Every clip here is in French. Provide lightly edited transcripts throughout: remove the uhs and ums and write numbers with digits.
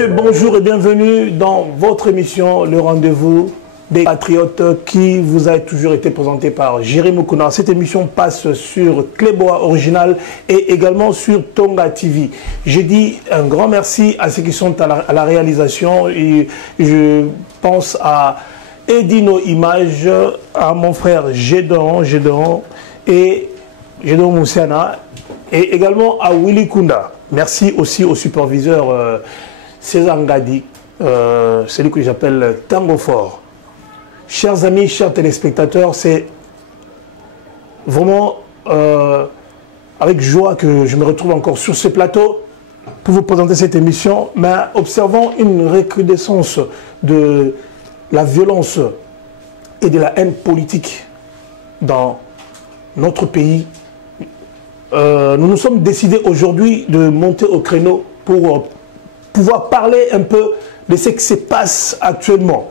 messieurs, bonjour et bienvenue dans votre émission, le rendez-vous des patriotes qui vous a toujours été présenté par Jérémy Mukuna. Cette émission passe sur Cléboa Original et également sur Tonga TV. Je dis un grand merci à ceux qui sont à la réalisation et je pense à Edino Images, à mon frère Gédon et Gédon Moussiana et également à Willy Kunda. Merci aussi au superviseur César Ngadi, celui que j'appelle Tango Fort. Chers amis, chers téléspectateurs, c'est vraiment avec joie que je me retrouve encore sur ce plateau pour vous présenter cette émission, mais observant une recrudescence de la violence et de la haine politique dans notre pays. Nous nous sommes décidés aujourd'hui de monter au créneau pour pouvoir parler un peu de ce qui se passe actuellement.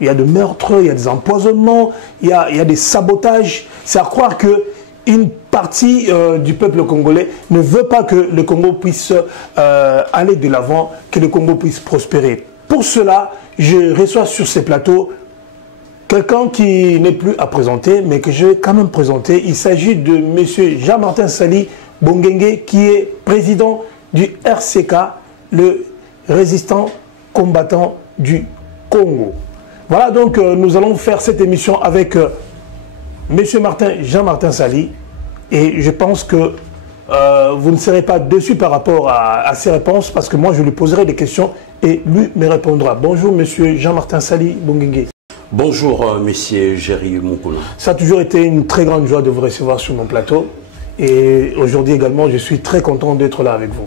Il y a des meurtres, il y a des empoisonnements, il y a des sabotages. C'est à croire qu'une partie du peuple congolais ne veut pas que le Congo puisse aller de l'avant, que le Congo puisse prospérer. Pour cela, je reçois sur ces plateaux quelqu'un qui n'est plus à présenter, mais que je vais quand même présenter. Il s'agit de M. Jean-Martin Sali Bongengue, qui est président du RCK, le résistant combattant du Congo. Voilà, donc nous allons faire cette émission avec M. Jean-Martin Sali, et je pense que vous ne serez pas déçus par rapport à ses réponses, parce que moi je lui poserai des questions et lui me répondra. Bonjour M. Jean-Martin Sali Bongengue. Bonjour M. Jérémy Mukuna. Ça a toujours été une très grande joie de vous recevoir sur mon plateau, et aujourd'hui également je suis très content d'être là avec vous.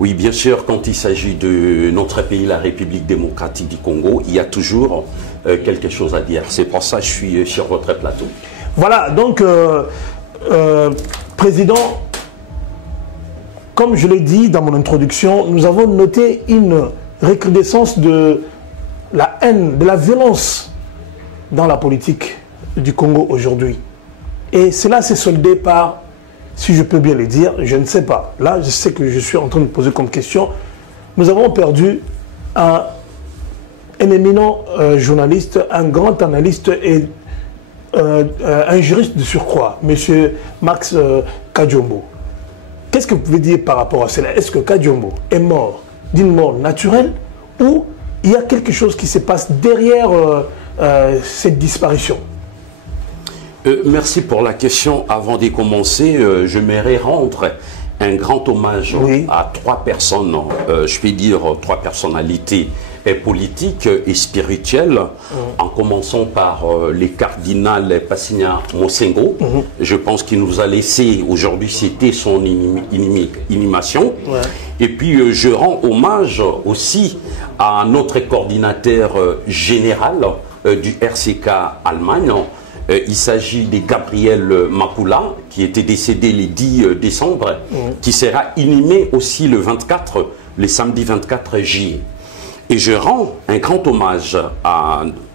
Oui, bien sûr, quand il s'agit de notre pays, la République démocratique du Congo, il y a toujours quelque chose à dire. C'est pour ça que je suis sur votre plateau. Voilà, donc, Président, comme je l'ai dit dans mon introduction, nous avons noté une recrudescence de la haine, de la violence dans la politique du Congo aujourd'hui. Et cela s'est soldé par, si je peux bien le dire, je ne sais pas. Là, je sais que je suis en train de poser comme question. Nous avons perdu un éminent journaliste, un grand analyste et un juriste de surcroît, M. Max Kadiombo. Qu'est-ce que vous pouvez dire par rapport à cela? Est-ce que Kadiombo est mort d'une mort naturelle ou il y a quelque chose qui se passe derrière cette disparition? Merci pour la question. Avant de commencer, je m'aimerais rendre un grand hommage à trois personnes, je vais dire trois personnalités politiques et spirituelles, en commençant par les cardinal Passigna Mosengo. Je pense qu'il nous a laissé, aujourd'hui c'était son inhumation. Et puis je rends hommage aussi à notre coordinateur général du RCK Allemagne. Il s'agit de Gabriel Makula, qui était décédé le 10 décembre, qui sera inhumé aussi le samedi 24 juillet. Et je rends un grand hommage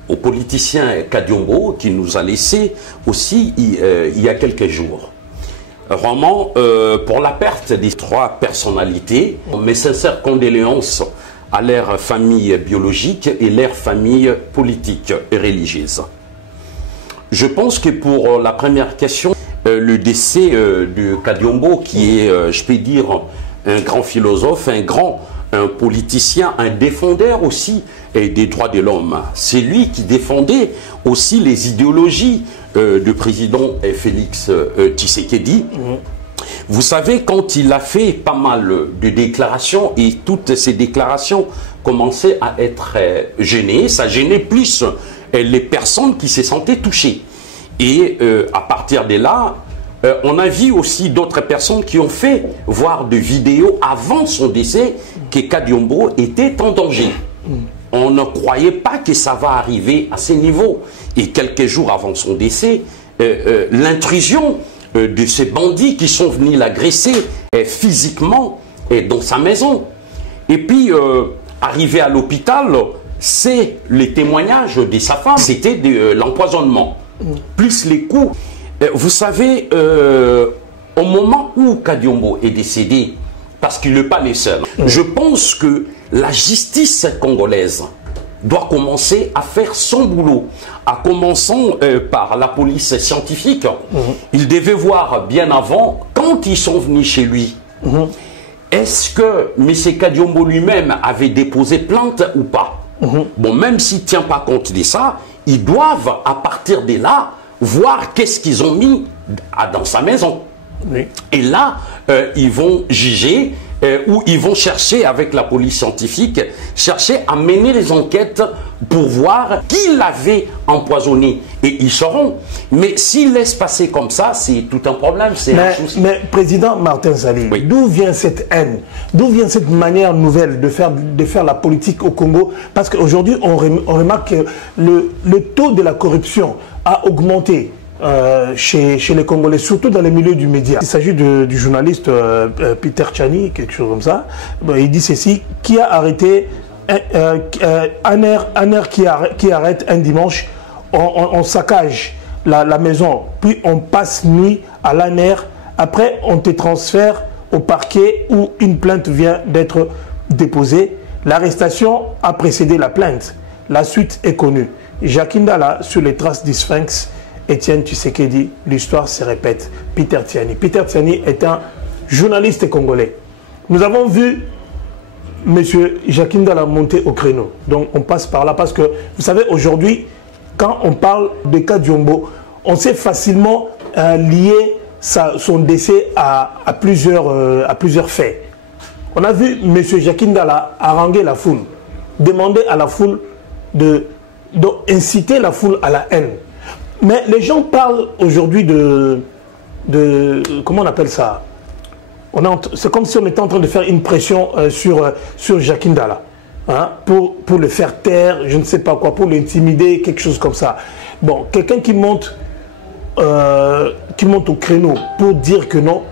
au politicien Kadiombo, qui nous a laissé aussi il y a quelques jours. Vraiment, pour la perte des trois personnalités, mes sincères condoléances à leur famille biologique et leur famille politique et religieuse. Je pense que pour la première question, le décès de Kadiombo, qui est, je peux dire, un grand philosophe, un politicien, un défendeur aussi des droits de l'homme. C'est lui qui défendait aussi les idéologies du président Félix Tshisekedi. Vous savez, quand il a fait pas mal de déclarations, et toutes ces déclarations commençaient à être gênées, ça gênait plus les personnes qui se sentaient touchées. Et à partir de là, on a vu aussi d'autres personnes qui ont fait voir des vidéos avant son décès que Kadiombo était en danger. On ne croyait pas que ça va arriver à ce niveau. Et quelques jours avant son décès, l'intrusion de ces bandits qui sont venus l'agresser physiquement dans sa maison. Et puis, arrivé à l'hôpital, c'est les témoignages de sa femme, c'était de l'empoisonnement, plus les coups. Vous savez, au moment où Kadiombo est décédé, parce qu'il n'est pas le seul, je pense que la justice congolaise doit commencer à faire son boulot, en commençant par la police scientifique. Il devait voir bien avant, quand ils sont venus chez lui, est-ce que M. Kadiombo lui-même avait déposé plainte ou pas? Bon, même s'il ne tient pas compte de ça, ils doivent, à partir de là, voir qu'est-ce qu'ils ont mis dans sa maison. Oui. Et là, ils vont juger ou ils vont chercher avec la police scientifique, chercher à mener les enquêtes pour voir qui l'avait empoisonné. Et ils sauront. Mais s'ils laissent passer comme ça, c'est tout un problème. Mais Président Martin Zali, oui, d'où vient cette haine? D'où vient cette manière nouvelle de faire la politique au Congo? Parce qu'aujourd'hui, on remarque que le taux de la corruption a augmenté. Chez les Congolais, surtout dans les milieux du média. Il s'agit du journaliste Peter Tchani, quelque chose comme ça. Il dit ceci, qui a arrêté un air qui arrête un dimanche, on saccage la maison, puis on passe nuit à l'ANR, après on te transfère au parquet où une plainte vient d'être déposée. L'arrestation a précédé la plainte. La suite est connue. Jacques Ndala sur les traces du Sphinx. Étienne Tshisekedi, l'histoire se répète. Peter Tchani. Peter Tchani est un journaliste congolais. Nous avons vu M. Jacques Ndala monter au créneau. Donc on passe par là parce que, vous savez, aujourd'hui, quand on parle de Kadiombo, on sait facilement lier son décès à plusieurs faits. On a vu M. Jacques Ndala haranguer la foule, demander à la foule d'inciter la foule à la haine. Mais les gens parlent aujourd'hui de comment on appelle ça? C'est comme si on était en train de faire une pression sur Jacques Ndala, hein, pour le faire taire, je ne sais pas quoi, pour l'intimider, quelque chose comme ça. Bon, quelqu'un qui monte au créneau pour dire que non,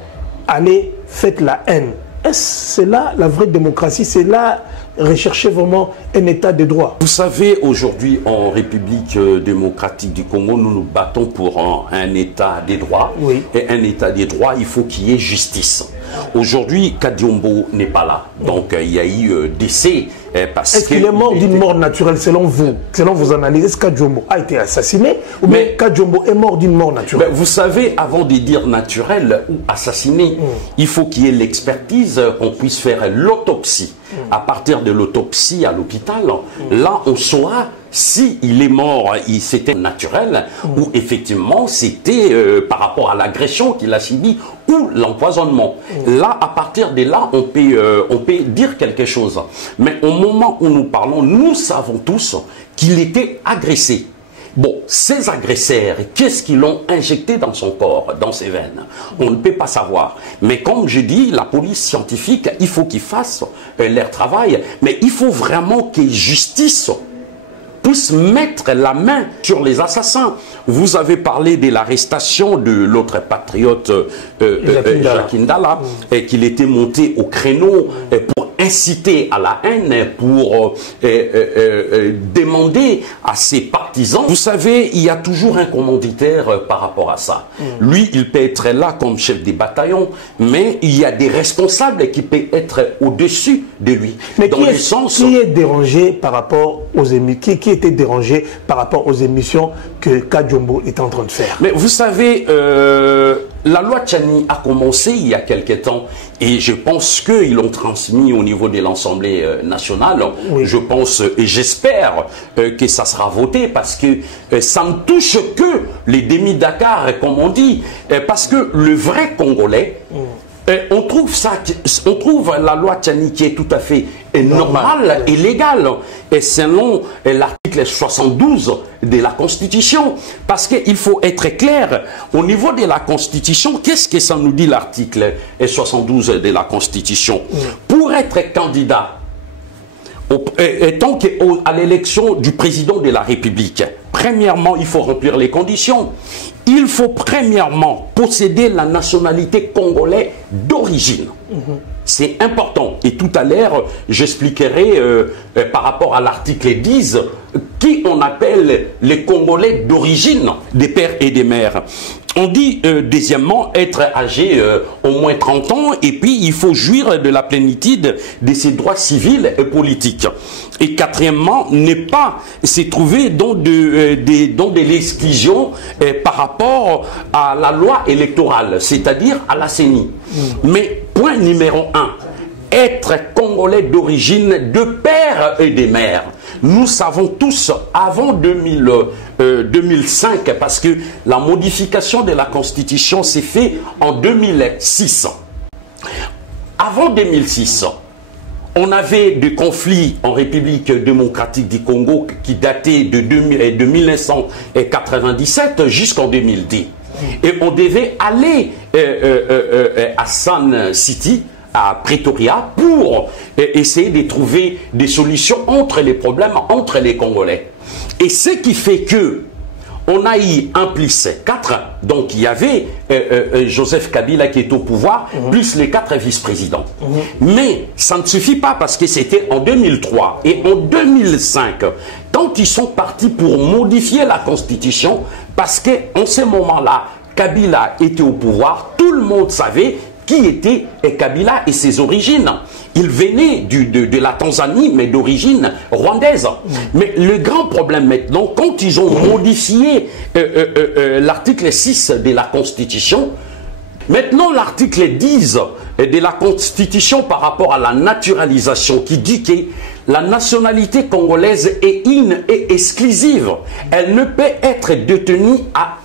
allez, faites la haine. C'est là la vraie démocratie? C'est là rechercher vraiment un état de droit? Vous savez, aujourd'hui, en République démocratique du Congo, nous nous battons pour un état des droits. Oui. Et un état des droits, il faut qu'il y ait justice. Aujourd'hui, Kadiombo n'est pas là. Donc, il y a eu décès. Est-ce qu'il est mort d'une mort naturelle, selon vous, selon vos analyses? Est-ce que Kadiombo a été assassiné ou bien Kadiombo est mort d'une mort naturelle? Vous savez, avant de dire naturel ou assassiné, il faut qu'il y ait l'expertise, qu'on puisse faire l'autopsie. À partir de l'autopsie à l'hôpital, là, on saura si il est mort, c'était naturel ou effectivement c'était par rapport à l'agression qu'il a subi ou l'empoisonnement. Là, à partir de là, on peut dire quelque chose. Mais au moment où nous parlons, nous savons tous qu'il était agressé. Bon, ces agresseurs, qu'est-ce qu'ils l'ont injecté dans son corps, dans ses veines? On ne peut pas savoir. Mais comme je dis, la police scientifique, il faut qu'ils fassent leur travail. Mais il faut vraiment que justice puisse mettre la main sur les assassins. Vous avez parlé de l'arrestation de l'autre patriote, Jacques Ndala, et qu'il était monté au créneau pour inciter à la haine, pour demander à ses partisans. Vous savez, il y a toujours un commanditaire par rapport à ça. Lui, il peut être là comme chef des bataillons, mais il y a des responsables qui peuvent être au-dessus de lui. Mais qui est dérangé par rapport aux émissions, qui était dérangé par rapport aux émissions que Kadiombo est en train de faire? Mais vous savez, la loi Tchani a commencé il y a quelque temps et je pense qu'ils l'ont transmis au niveau de l'Assemblée nationale. Oui. Je pense et j'espère que ça sera voté parce que ça ne touche que les demi-Dakar, comme on dit. Parce que le vrai Congolais, on trouve la loi Tchani qui est tout à fait normale et légale. Et selon l'article 72 de la Constitution. Parce qu'il faut être clair, au niveau de la Constitution, qu'est-ce que ça nous dit l'article 72 de la Constitution? Pour être candidat à l'élection du président de la République, premièrement, il faut remplir les conditions. Il faut premièrement posséder la nationalité congolaise d'origine. C'est important. Et tout à l'heure, j'expliquerai par rapport à l'article 10 qui on appelle les Congolais d'origine, des pères et des mères. On dit, deuxièmement, être âgé au moins 30 ans, et puis il faut jouir de la plénitude de ses droits civils et politiques. Et quatrièmement, ne pas se trouver dans de l'exclusion par rapport à la loi électorale, c'est-à-dire à la CENI. Mais point numéro 1, être congolais d'origine de père et de mère. Nous savons tous, avant 2005, parce que la modification de la Constitution s'est faite en 2006. Avant 2006, on avait des conflits en République démocratique du Congo qui dataient de 1997 jusqu'en 2010. Et on devait aller à Sun City, à Pretoria, pour essayer de trouver des solutions entre les problèmes entre les Congolais. Et ce qui fait que on a eu un plus 4, donc il y avait Joseph Kabila qui est au pouvoir, plus les 4 vice-présidents. Mais ça ne suffit pas parce que c'était en 2003 et en 2005, quand ils sont partis pour modifier la Constitution, parce qu'en ce moment-là, Kabila était au pouvoir, tout le monde savait qui était Kabila et ses origines. Il venait de la Tanzanie, mais d'origine rwandaise. Mais le grand problème maintenant, quand ils ont modifié l'article 6 de la Constitution, maintenant l'article 10 de la Constitution par rapport à la naturalisation qui dit que la nationalité congolaise est une et exclusive. Elle ne peut être détenue à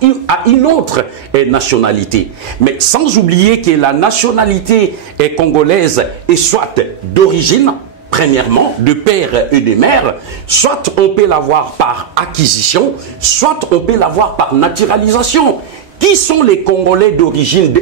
une autre nationalité. Mais sans oublier que la nationalité congolaise est soit d'origine, premièrement, de père et de mère, soit on peut l'avoir par acquisition, soit on peut l'avoir par naturalisation. Qui sont les Congolais d'origine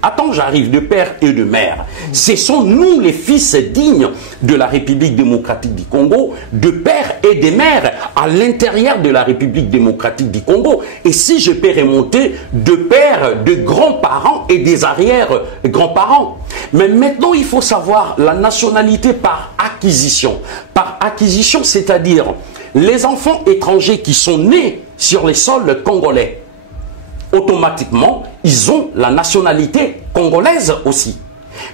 attends, j'arrive, de père et de mère. Ce sont nous, les fils dignes de la République démocratique du Congo, de père et de mère à l'intérieur de la République démocratique du Congo. Et si je peux remonter, de pères, de grands-parents et des arrière-grands-parents. Mais maintenant, il faut savoir la nationalité par acquisition. Par acquisition, c'est-à-dire les enfants étrangers qui sont nés sur les sols congolais. Automatiquement, ils ont la nationalité congolaise aussi.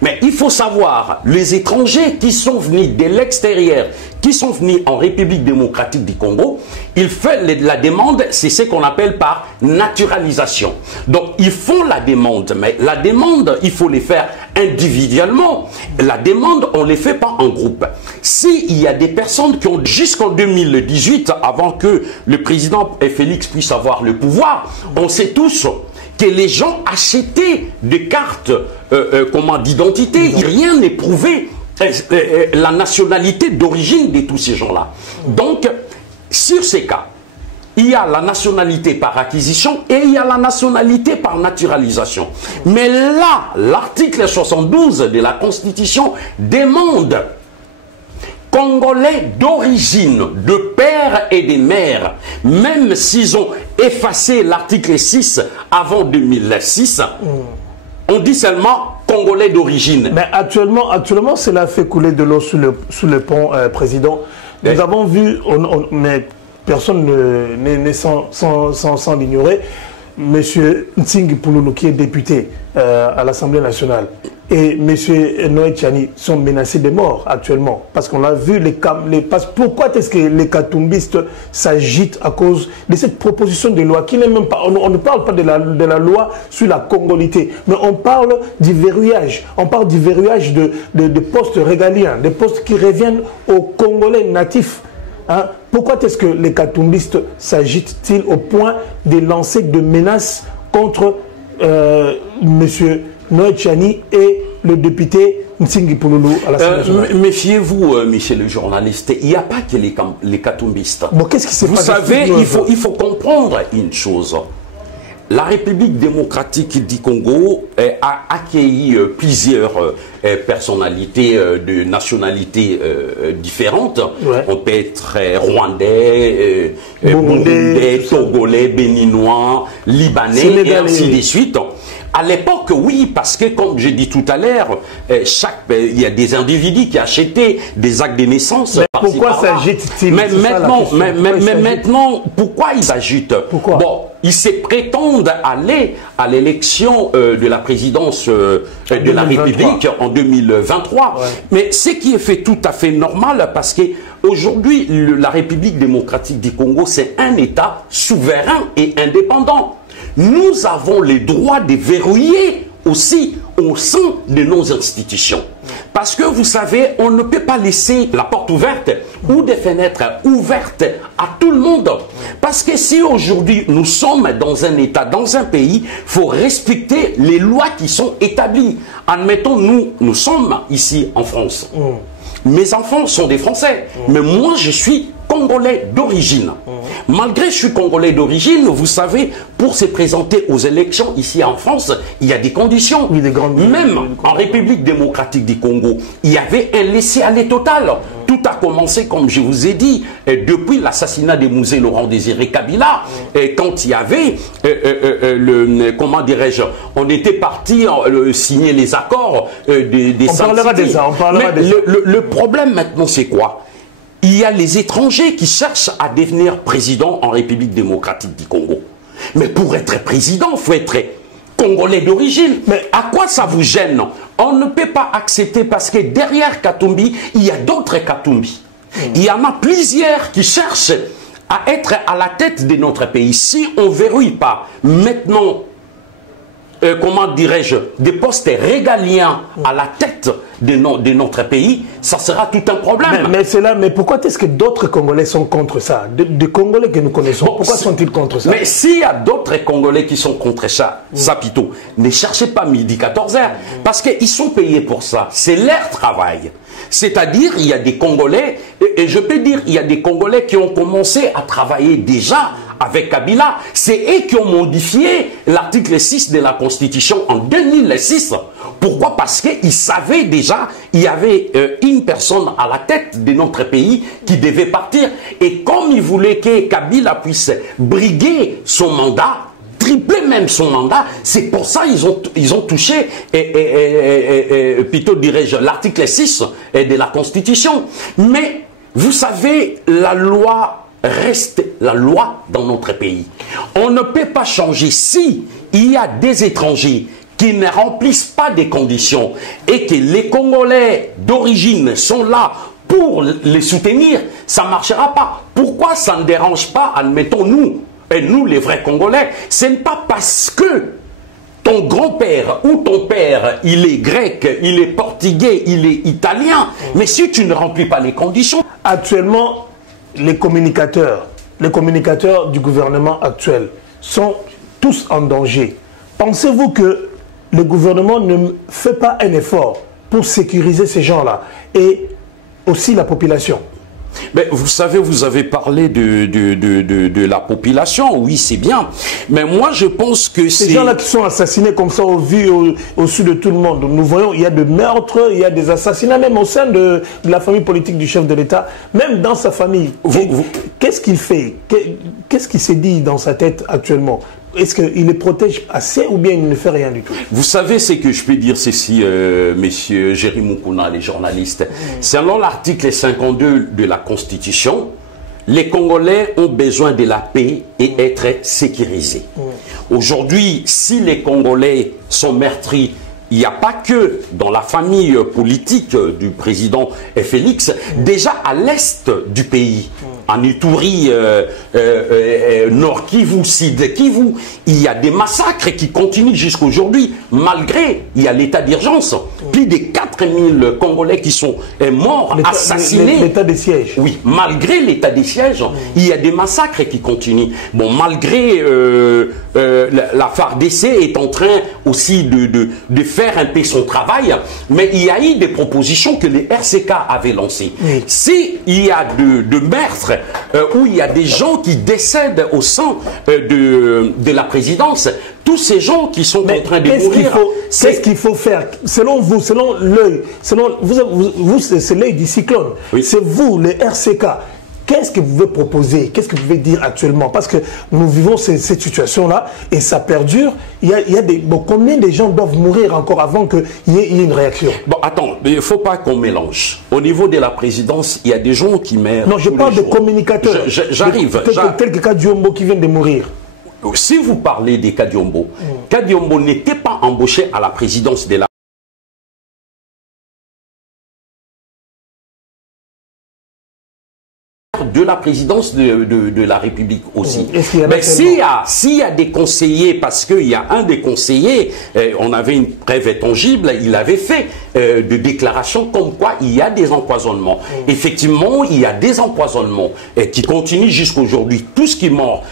Mais il faut savoir, les étrangers qui sont venus de l'extérieur, qui sont venus en République démocratique du Congo, ils font la demande, c'est ce qu'on appelle par naturalisation. Donc, ils font la demande, mais la demande, il faut les faire individuellement. La demande, on ne les fait pas en groupe. S'il y a des personnes qui ont, jusqu'en 2018, avant que le président Félix puisse avoir le pouvoir, on sait tous que les gens achetaient des cartes d'identité. Rien n'est prouvé la nationalité d'origine de tous ces gens-là. Donc, sur ces cas, il y a la nationalité par acquisition et il y a la nationalité par naturalisation. Mais là, l'article 72 de la Constitution demande Congolais d'origine, de père et de mère, même s'ils ont effacé l'article 6 avant 2006, on dit seulement Congolais d'origine. Mais actuellement, cela fait couler de l'eau sous le pont, Président. Nous avons vu, mais personne n'est sans l'ignorer, M. Ntsing Pouloulou, qui est député à l'Assemblée nationale, et M. Noé Tchani sont menacés de mort actuellement. Parce qu'on a vu pourquoi est-ce que les katumbistes s'agitent à cause de cette proposition de loi qui n'est même pas... On ne parle pas de la loi sur la congolité, mais on parle du verrouillage. On parle du verrouillage de postes régaliens, des postes qui reviennent aux Congolais natifs. Hein? Pourquoi est-ce que les katumbistes s'agitent-ils au point de lancer de menaces contre M. Noé Tchani et le député Ntsing Pouloulou à l'Assemblée nationale? Méfiez-vous, Michel le journaliste, il n'y a pas que les katumbistes. Bon, qu'est-ce qui s'est passé? Vous savez, il faut comprendre une chose. La République démocratique du Congo a accueilli plusieurs personnalités de nationalités différentes. Ouais. On peut être rwandais, burundais, togolais, béninois, libanais et ainsi de suite. À l'époque, oui, parce que, comme j'ai dit tout à l'heure, il y a des individus qui achetaient des actes de naissance. Mais pourquoi s'agitent-ils? Mais maintenant, pourquoi ils s'agitent? Pourquoi? Bon, ils se prétendent aller à l'élection de la présidence de la République en 2023. Ouais. Mais ce qui est fait tout à fait normal parce que aujourd'hui, la République démocratique du Congo, c'est un État souverain et indépendant. Nous avons les droits de verrouiller aussi au sein de nos institutions. Parce que vous savez, on ne peut pas laisser la porte ouverte ou des fenêtres ouvertes à tout le monde. Parce que si aujourd'hui nous sommes dans un État, dans un pays, il faut respecter les lois qui sont établies. Admettons, nous sommes ici en France. Mes enfants sont des Français, mais moi je suis Congolais d'origine. Malgré que je suis Congolais d'origine, vous savez, pour se présenter aux élections ici en France, il y a des conditions. Oui, Même en République démocratique du Congo, il y avait un laisser-aller total. Tout a commencé, comme je vous ai dit, depuis l'assassinat de Mouzé Laurent Désiré Kabila, quand il y avait, comment dirais-je, on était parti signer les accords des on parlera de ça, le problème maintenant, c'est quoi? Il y a les étrangers qui cherchent à devenir président en République démocratique du Congo. Mais pour être président, il faut être Congolais d'origine. Mais à quoi ça vous gêne? On ne peut pas accepter parce que derrière Katumbi, il y a d'autres Katumbi. Il y en a plusieurs qui cherchent à être à la tête de notre pays. Si on ne verrouille pas maintenant, comment dirais-je, des postes régaliens à la tête de notre pays, ça sera tout un problème. Mais pourquoi est-ce que d'autres Congolais sont contre ça? Des Congolais que nous connaissons, pourquoi sont-ils contre ça? Mais s'il y a d'autres Congolais qui sont contre ça, Sapito, ne cherchez pas midi 14h, parce qu'ils sont payés pour ça. C'est leur travail. C'est-à-dire, il y a des Congolais, et je peux dire, il y a des Congolais qui ont commencé à travailler déjà avec Kabila. C'est eux qui ont modifié l'article 6 de la Constitution en 2006. Pourquoi? Parce qu'ils savaient déjà qu'il y avait une personne à la tête de notre pays qui devait partir. Et comme ils voulaient que Kabila puisse briguer son mandat, tripler même son mandat, c'est pour ça qu'ils ont touché, plutôt dirais-je, l'article 6 de la Constitution. Mais vous savez, la loi reste la loi dans notre pays. On ne peut pas changer si il y a des étrangers qui ne remplissent pas des conditions et que les Congolais d'origine sont là pour les soutenir, ça ne marchera pas. Pourquoi ça ne dérange pas, admettons nous, et nous les vrais Congolais, ce n'est pas parce que ton grand-père ou ton père, il est grec, il est portugais, il est italien, mais si tu ne remplis pas les conditions... Actuellement, les communicateurs du gouvernement actuel sont tous en danger. Pensez-vous que le gouvernement ne fait pas un effort pour sécuriser ces gens-là et aussi la population? Mais vous savez, vous avez parlé de la population, oui c'est bien, mais moi je pense que ces gens-là qui sont assassinés comme ça au-dessus de tout le monde, nous voyons il y a des meurtres, il y a des assassinats même au sein de la famille politique du chef de l'État, même dans sa famille. Qu'est-ce qu'il fait? Qu'est-ce qui s'est dit dans sa tête actuellement? Est-ce qu'il les protège assez ou bien il ne fait rien du tout? Vous savez ce que je peux dire ceci, messieurs Jerry Moukouna, les journalistes. Selon l'article 52 de la Constitution, les Congolais ont besoin de la paix et être sécurisés. Aujourd'hui, si les Congolais sont meurtris, il n'y a pas que dans la famille politique du président Félix, déjà à l'est du pays, en Ituri, Nord Kivu, Sud Kivu, il y a des massacres qui continuent jusqu'à aujourd'hui, malgré il y a l'état d'urgence. Plus de 4000 Congolais qui sont morts, assassinés. L'état de siège. Oui, malgré l'état de siège, il y a des massacres qui continuent. Bon, malgré la FARDC est en train aussi de faire un peu son travail, mais il y a eu des propositions que les RCK avaient lancées. Si il y a de meurtres où il y a des gens qui décèdent au sein de la présidence, tous ces gens qui sont en train de mourir... Qu'est-ce qu'il faut faire? Selon vous, selon l'œil, vous c'est l'œil du cyclone. Oui. C'est vous, les RCK. Qu'est-ce que vous pouvez proposer? Qu'est-ce que vous pouvez dire actuellement? Parce que nous vivons cette situation-là et ça perdure. Combien de gens doivent mourir encore avant qu'il y ait une réaction? Bon, attends, il ne faut pas qu'on mélange. Au niveau de la présidence, il y a des gens qui meurent. Non, je parle de communicateurs. J'arrive. Tel que Kadiombo qui vient de mourir. si vous parlez de Kadiombo, Kadiombo n'était pas embauché à la présidence de la présidence de la République aussi. Mais s'il y a des conseillers, parce qu'il y a un des conseillers, on avait une preuve tangible, il avait fait de déclarations comme quoi il y a des empoisonnements. Effectivement, il y a des empoisonnements qui continuent jusqu'aujourd'hui. Tout ce qui meurt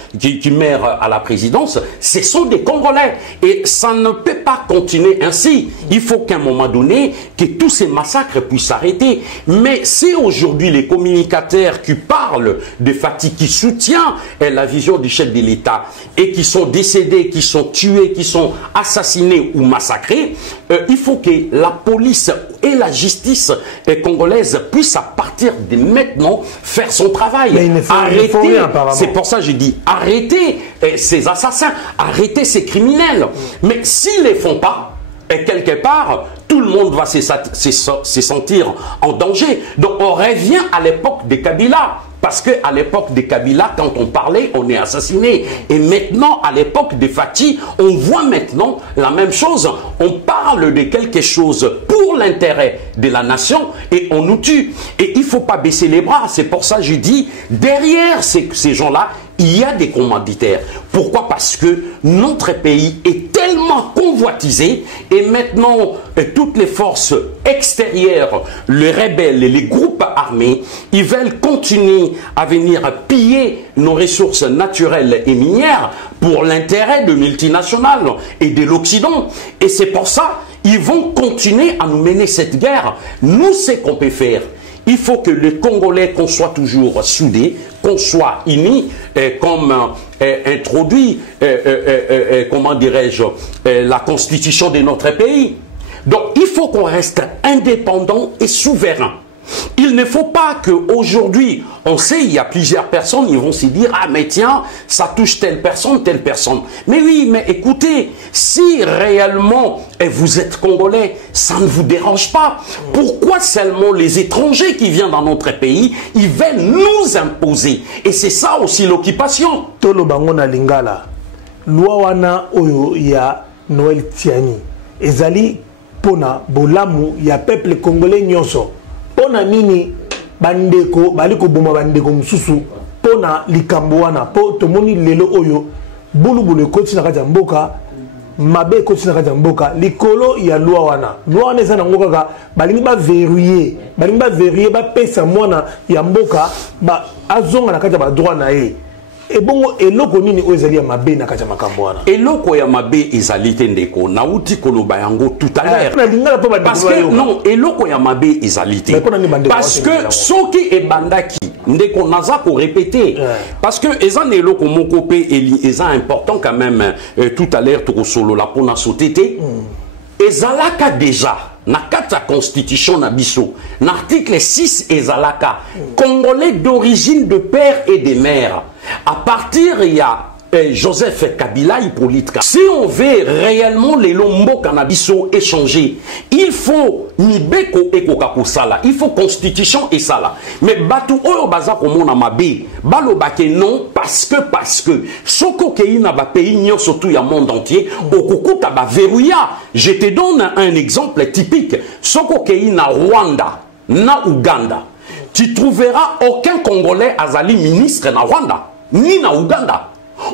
à la présidence, ce sont des Congolais. Et ça ne peut pas continuer ainsi. Il faut qu'à un moment donné, que tous ces massacres puissent s'arrêter. Mais c'est aujourd'hui les communicateurs qui parlent de Fati, qui soutient la vision du chef de l'État et qui sont décédés, qui sont tués, qui sont assassinés ou massacrés, il faut que la police et la justice congolaise puissent à partir de maintenant faire son travail. Arrêter, c'est pour ça que je dis arrêtez ces assassins, arrêtez ces criminels. Mais s'ils ne les font pas, et quelque part, tout le monde va se sentir en danger. Donc on revient à l'époque de Kabila. Parce qu'à l'époque de Kabila, quand on parlait, on est assassiné. Et maintenant, à l'époque de Fati, on voit maintenant la même chose. On parle de quelque chose pour l'intérêt de la nation et on nous tue. Et il ne faut pas baisser les bras. C'est pour ça que je dis, derrière ces gens-là, il y a des commanditaires. Pourquoi? Parce que notre pays est tellement convoitisé et maintenant, toutes les forces extérieures, les rebelles et les groupes armés, ils veulent continuer à venir piller nos ressources naturelles et minières pour l'intérêt de multinationales et de l'Occident. Et c'est pour ça ils vont continuer à nous mener cette guerre. Nous, ce qu'on peut faire, il faut que les Congolais, qu'on soit toujours soudés, qu'on soit unis, comme introduit, comment dirais-je, la constitution de notre pays. Donc, il faut qu'on reste indépendant et souverain. Il ne faut pas qu'aujourd'hui, on sait, il y a plusieurs personnes, ils vont se dire, ah mais tiens, ça touche telle personne, telle personne. Mais oui, mais écoutez, si réellement vous êtes Congolais, ça ne vous dérange pas. Pourquoi seulement les étrangers qui viennent dans notre pays, ils veulent nous imposer? Et c'est ça aussi l'occupation. Tolo bangona lingala, loi wana oyo ya Noël Tiani, ezali pona bolamu ya peuple congolais nyonso. Pona nini bandeko baliko boma bandeko mususu pona likambo wana po tomoni lelo oyo bulubulu ekoti na kati ya mboka mabe ekoti na kati ya mboka likolo ya loi wana eza nango kaka balingi baverrouiller bapesa mwana ya mboka azonga na kati ya badroit na ye. Et bon, eloko nini ezali ya mabe na kati ya makambo wana. Eloko ya mabe ezali te ndeko na uti koloba yango tout à l'heure. Parce que non, eloko ya mabe ezali te. Parce que soki ebandaki ndeko naza ko répéter. Parce que ezan eloko moko pe eza important quand même tout à l'heure to solo la pona sotete. Ezalaka déjà na kata constitution na biso, l'article 6 ezalaka Congolais d'origine de père et de mère. À partir il y a Joseph Kabila Hippolyte. Si on veut réellement les lombo cannabiso échanger, il faut nibeko ekoka sala, il faut constitution et sala. Mais batu oyo baza komona mabe, balobake non parce que soko keina ba pays nyo surtout ya monde entier, okukuta ba verrouilla. Je te donne un exemple typique. Soko keina Rwanda, na Uganda, tu trouveras aucun Congolais azali ministre na Rwanda, ni na Uganda.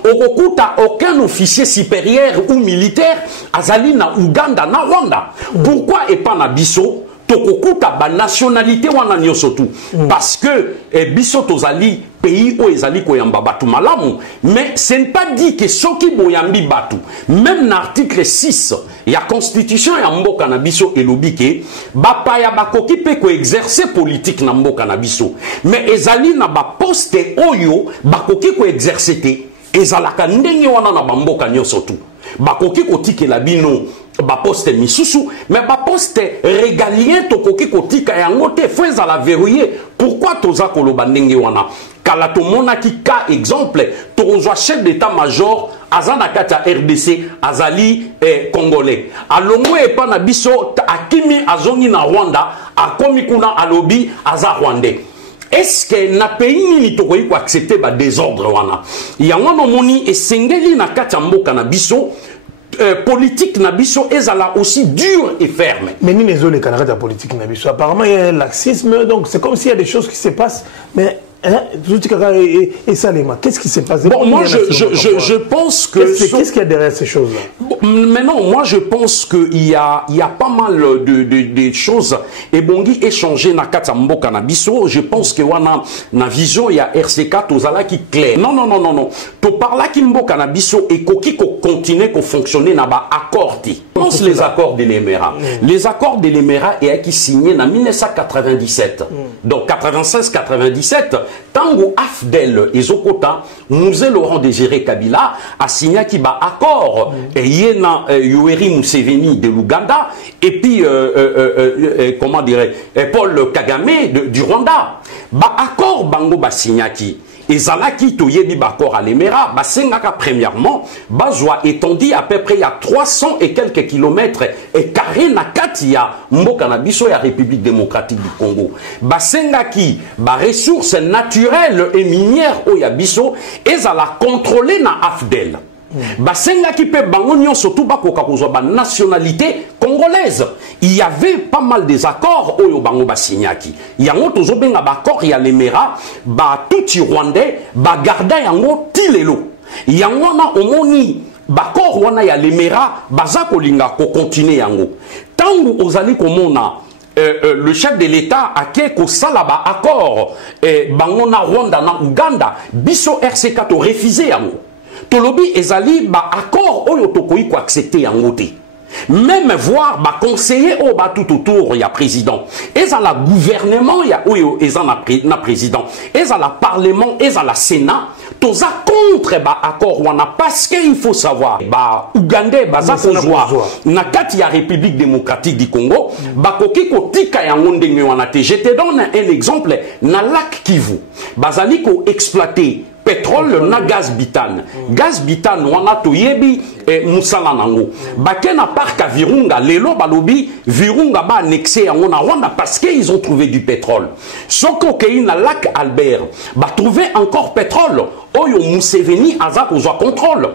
Okukuta aucun officier supérieur ou militaire azali na Uganda na Rwanda. Pourquoi et pas na biso tokokuta ba nationalité wana nyoso tout? Parce que biso tozali pays où ezali koyamba batu malamu, mais ce n'est pas dit que soki boyambi batu. Même l'article 6 ya constitution ya mboka na biso elobi ke bapaya bakoki pe ko exercer politique na mboka na biso, mais ezali na ba poste oyo bakoki ko exercer te. Ezalaka ndenge wana na bamboka nyoso tu bakoki kotikela bino baposte misusu, mais baposte régalien tokoki kotika yango te, fo ezala verrouillé. Pourquoi toza koloba ndenge wana? Kala tomonaki ka exemple tozwa chef d'état-major azana kati ya RDC azali congolais alongo epa na biso akimi azongi na Rwanda akomi kuna alobi aza rwandais. est-ce que na pays nini tokoki ko accepter ba désordre wana yango no moni esengeli na kati ya mboka na biso politique na biso ezala aussi dur et ferme. Mais ni les autres Canadiens politique na biso apparemment il y a un laxisme, donc c'est comme s'il y a des choses qui se passent, mais et Salema, qu'est-ce qui s'est passé? Bon, moi je pense que... Qu'est-ce qu'il y a derrière ces choses-là? Bon, mais non, moi je pense qu'il y a pas mal de choses. Et bongi échanger na kata mboka na biso, je pense que wana na vision il y a RC4 aux qui clair. Non. To parla ki mboka na biso et koki ko continuer ko fonctionner na ba accord. Pense les accords de l'Émera. Les accords de l'Émera et qui signé en 1997. Donc 96-97. Tango Afdel et Zokota, Mouzé Laurent Désiré Kabila a signé qui ba accord et Yena Yoweri Museveni de l'Ouganda et puis comment dirais Paul Kagame du Rwanda. Ba accord bango ba signé qui et Zalaki toyebi ba accord à l'Émera ba sengaka premièrement bazwa étendu à peu près il y a 300 et quelques kilomètres et carré na katia mboka na biso ya République démocratique du Congo ba sengaki ba ressources naturelles et minières o ya biso ezala contrôler na Afdel basenga qui peut bangonio surtout bakoka kozwa ba nationalité congolaise. Il y avait pas mal des accords oyo bango basignaki. Yango tozobenga ba accord ya l'Émera ba tuti rwandais ba garda yango tilelo. Yango na omoni ba accord wana ya l'Émera baza kolinga ko continuer yango. Tangu ozali komona le chef de l'État a quelque salaba accord bango na Rwanda na Uganda biso RC4 refusé yango. Tolobi ezali ba accord oyo tokoyi ko accepter yango te. Même voir ba conseiller au ba tout autour ya président. Ezala gouvernement ya oyo ezana na président. Ezala parlement, ezala sénat. Toza contre ba accord wana parce qu'il faut savoir ba Ougandais baza kozwa na kati ya République démocratique du Congo ba koki ko tika yango ndenge wana te. Je te donne un exemple na lac Kivu. Bazali ko exploiter pétrole na gaz bitane. Gaz bitane wana toyebi musala nango. Bake na parc à Virunga, lelo balobi Virunga ba annexé yango na Rwanda parce qu'ils ont trouvé du pétrole. Soko kei na lac Albert, ba trouver encore pétrole. Oyo Museveni aza kozwa contrôle.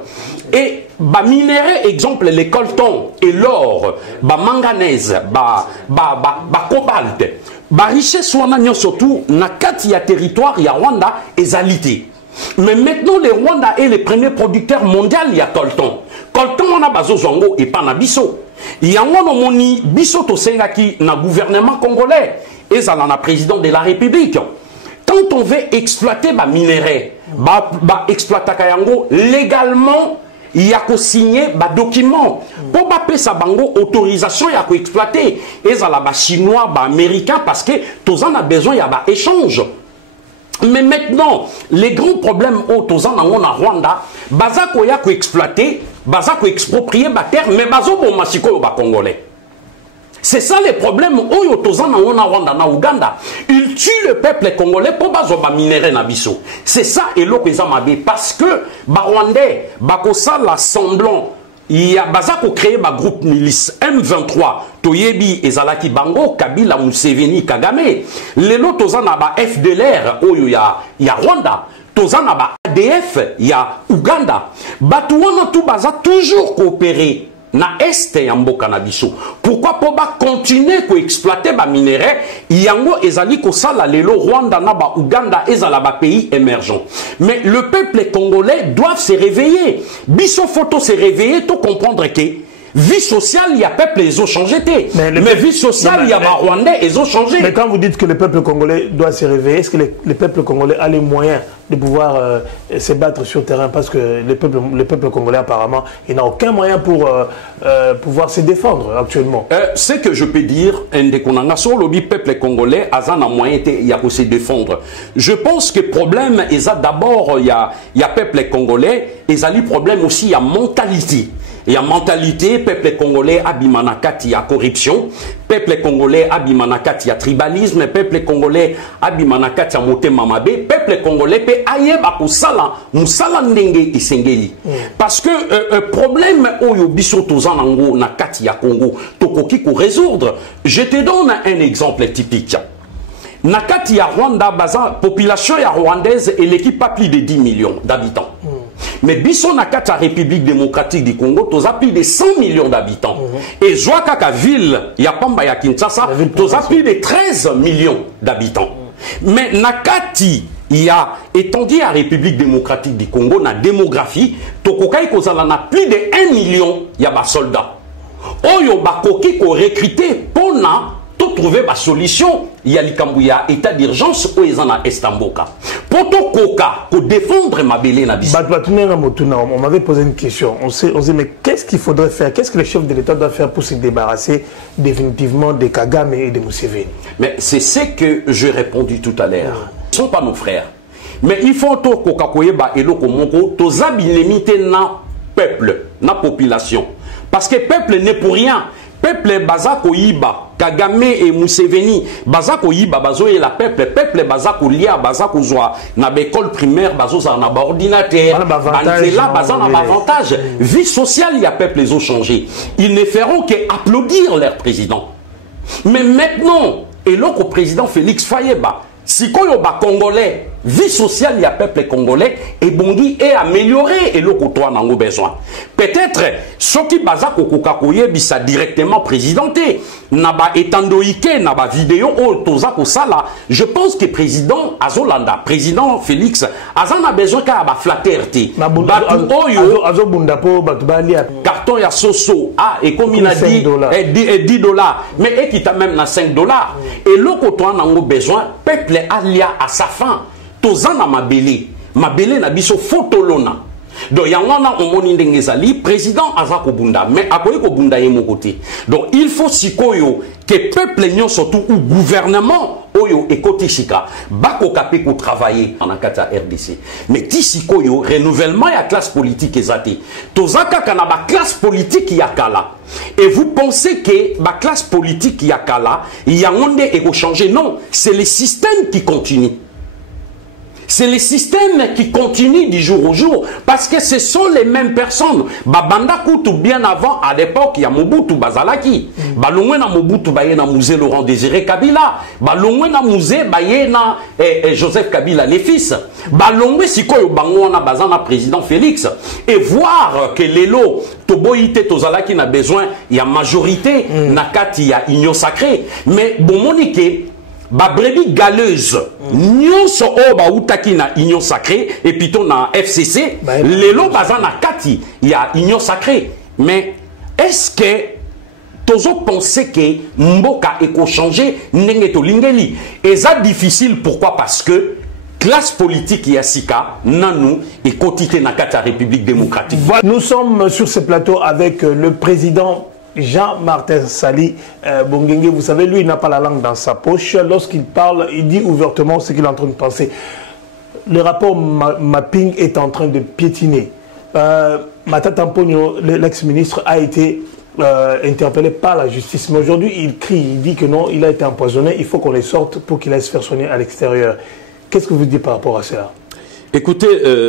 Et ba minerai exemple les coltan et l'or, ba manganèse, ba cobalt. Ba richesse wana nyo surtout na kati ya territoire ya Rwanda ezalité. Mais maintenant, les Rwanda est les premiers producteurs mondiaux, il y a coltan. Coltan, on a bazo zongo et pas na biso. Il y a un moni biso to sengaki na gouvernement congolais. Et ça, na président de la République. Quand on veut exploiter ba minerai, ba exploiter kayango légalement, il y a qu'à signer ba document. Pour ba pesa bango autorisation, il y a qu'à exploiter. Et ça, ba chinois, ba américain, parce que tous en a besoin, il y a ba échange. Mais maintenant, les grands problèmes autour en Rwanda, baza koya ko exploiter, baza ko exproprier ba terre, mais bazo bon masiko ba congolais. C'est ça les problèmes autour en Rwanda na Uganda. Ils tuent le peuple congolais pour bazo ba minerai na biso. C'est ça et l'eau parce que ba Rwandais ba ko sala semblant. Il y a Bazako créé un groupe milice M23 Toyebi ezalaki bango Kabila Museveni Kagame lelo tozana ba FDLR oyo ya Rwanda tozana ba ADF ya Uganda batu wana tu baza toujours coopérer na este ya mboka na biso. Pourquoi pour ba continuer ko exploiter ba minerai yango ezali ko sala lelo Rwanda na ba Uganda ezala ba pays émergents. Mais le peuple congolais doit se réveiller. Biso photo se réveiller to comprendre que vie sociale, il y a peuple, ils ont changé. Mais vie sociale, il y a Rwandais, ils ont changé. Mais quand vous dites que le peuple congolais doit se réveiller, est-ce que le peuple congolais a les moyens de pouvoir se battre sur le terrain? Parce que le peuple congolais, apparemment, il n'a aucun moyen pour pouvoir se défendre actuellement. Ce que je peux dire, le peuple congolais a un moyen de se défendre. Je pense que le problème, d'abord, il y a peuple congolais, et il y a le problème aussi, il y a mentalité. Il y a mentalité, peuple congolais abimanakati, il y a corruption, peuple congolais abimanakati, il y a tribalisme, peuple congolais abimanakati, il y a moté mamabe, peuple congolais peut ayeba kusala, musala ndenge isengeli. Parce que problème oyo biso tozanango na kati ya Congo, tokoki ko résoudre. Je te donne un exemple typique. Nakati ya Rwanda, baza population ya rwandaise et l'équipe pas plus de 10 millions d'habitants. Mais biso nakati ya République démocratique du Congo, toza plus de 100 millions d'habitants. Et Zouakaka ville, ya Pamba ya Kinshasa, toza plus de 13 millions d'habitants. Mais nakati ya étendu à République démocratique du Congo, na démographie, tokokai kozala na plus de 1 million ya ba soldats. Oyo bakoki ko recruter pona to trouver ba solution ya likambuya état d'urgence o ezana Estamboka. Poto koka ko défendre mabele na biso. On m'avait posé une question. On sait mais qu'est-ce qu'il faudrait faire? Qu'est-ce que le chef de l'État doit faire pour se débarrasser définitivement de Kagame et de Museveni? Mais c'est ce que j'ai répondu tout à l'heure. Ils ne sont pas nos frères. Mais il faut que Kokakoyeba et Lokomoko, tous limiter na peuple, na population. Parce que peuple n'est pour rien. Peuple Bazako Yiba, Kagame et Museveni, Bazako Yiba, Bazo et la peuple Bazako Lia, Bazako Zoa, na l'école primaire, Bazo na ordinateur, Bantela, Bazan na avantage. Vie sociale, il y a peuple, les ont changé. Ils ne feront qu'applaudir leur président. Mais maintenant, et là, au président Félix Fayeba, si koyo ba congolais, vie sociale il y a peuple congolais et bongi est amélioré et le côtoie n'en besoin. Peut-être ceux qui baza kokoka koye bisa directement présidenté naba etandoike naba vidéo o toza ko sala. Je pense que président Azolanda, président Félix azana besoin ka ba flatterté. Batu oyo azobunda po batu bali carton ya soso et comme il a dit $10 mais et qui t'a même na $5 et le côtoie n'en besoin peuple alia à sa fin. Tozana mabele na biso fotolona. Donc yangona omoni ndengezali président azako bunda mais akoyi ko bunda ye mokote. Donc il faut sikoyo que peuple nyon surtout ou gouvernement oyo ekoti shika bako kapé ko travailler en akata RDC. Mais ti sikoyo renouvellement ya classe politique ezate. Tozaka kana ba classe politique yakala. Et vous pensez que la classe politique yakala yangonde eko changer? Non, c'est le système qui continue. C'est le système qui continue du jour au jour parce que ce sont les mêmes personnes. Babanda Koutou bien avant, à l'époque, il y a Mobutu Bazalaki. Balongwe na Mobutu baye na Musée Laurent Désiré Kabila. Balongwe na Musée baye na Joseph Kabila les fils. Balongwe sikoyo bango na bazana président Félix. Et voir que l'élo Toboïte Tozalaki n'a besoin, il y a majorité, nakati il y a union sacrée. Mais bon monique ba brebis galeuse nyonso o ba utaki na union sacrée et puis na FCC lelo bazana kati il y a union sacrée. Mais est-ce que tozo penser que mboka eko changer ndenge to lingeli et ça difficile? Pourquoi? Parce que classe politique Yassika nanou et quotité na kati République démocratique. Nous sommes sur ce plateau avec le président Jean-Martin Sali Bongenge. Vous savez, lui, il n'a pas la langue dans sa poche. Lorsqu'il parle, il dit ouvertement ce qu'il est en train de penser. Le rapport mapping est en train de piétiner. Matata Mpogno, l'ex-ministre, a été interpellé par la justice. Mais aujourd'hui, il crie, il dit que non, il a été empoisonné. Il faut qu'on les sorte pour qu'il aille se faire soigner à l'extérieur. Qu'est-ce que vous dites par rapport à cela? Écoutez,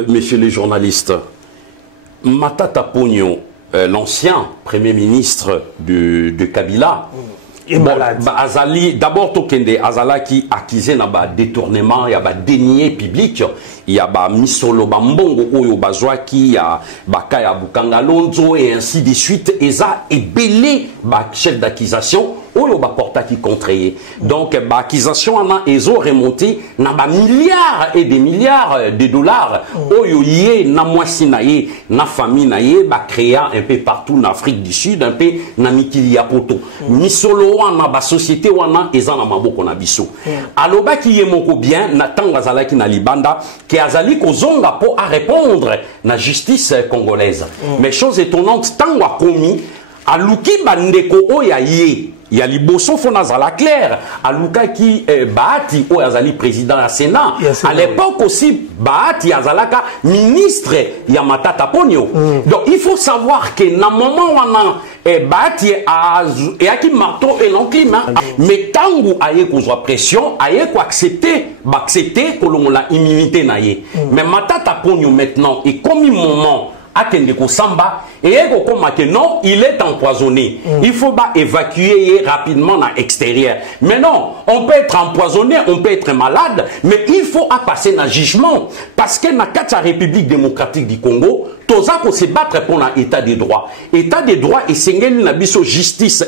messieurs les journalistes, Matata Pogno, l'ancien premier ministre de Kabila, Azali, d'abord Tokende, Azala qui accusé na ba détournement, il y a ba dénier public, il y a ba misolo bambongo oyo bazwa qui ya bakaya bukanga lonzo et ainsi de suite, et ça est belé ba chef d'accusation oyo ba porta qui contré. Donc ba accusation en a ezo remonté na ba milliards et des milliards de dollars oyo yé na mwasi na ye na famille na ye ba créa un peu partout en Afrique du Sud, un peu na mikili ya poto. Misolo wana ba société wana eza na maboko na biso. Aloba ki ye moko bien na tanga zalaki na libanda ke azali kozonga po à répondre na justice congolaise. Mais chose étonnante tango akomi aluki bandeko oya ye ya liboso fona zala clair aluka ki Bahati o azali président ya Sénat à l'époque aussi Bahati azalaka ministre ya Matata Pogno. Donc il faut savoir que na moment wana Bahati aki marteau et l'enclime mais tangu aye kozwa pression aye ko accepter ko longola immunité na ye. Mais Matata Pogno maintenant et comme moment Akendeko Samba, et que non, il est empoisonné. Il faut évacuer rapidement à l'extérieur. Mais non, on peut être empoisonné, on peut être malade, mais il faut passer dans le jugement. Parce que dans la République démocratique du Congo, tous pour se battre pour l'état des droits. État des droits et c'est une justice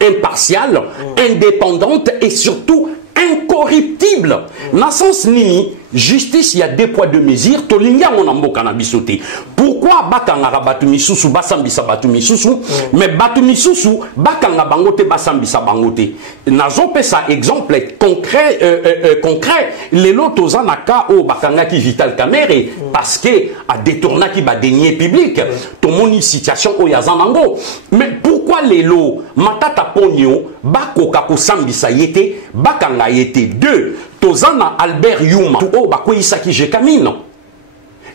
impartiale, indépendante et surtout incorruptible. Dans le sens nini, justice, il y a deux poids, deux mesures. Pourquoi bakanga batu misusu basambisa batu misusu mais batu misusu bakanga bangote basambisa bangote. Nazo pesa exemple concret les lotos anaka o bakanga ki Vital Kamerhe parce que a détourné qui ba denier public to moni situation o yazanango. Mais pourquoi les lots matata ponyo bakoka ko sambisa yete bakanga yete deux tozana Albert Yuma o bakoyisa ki jekamino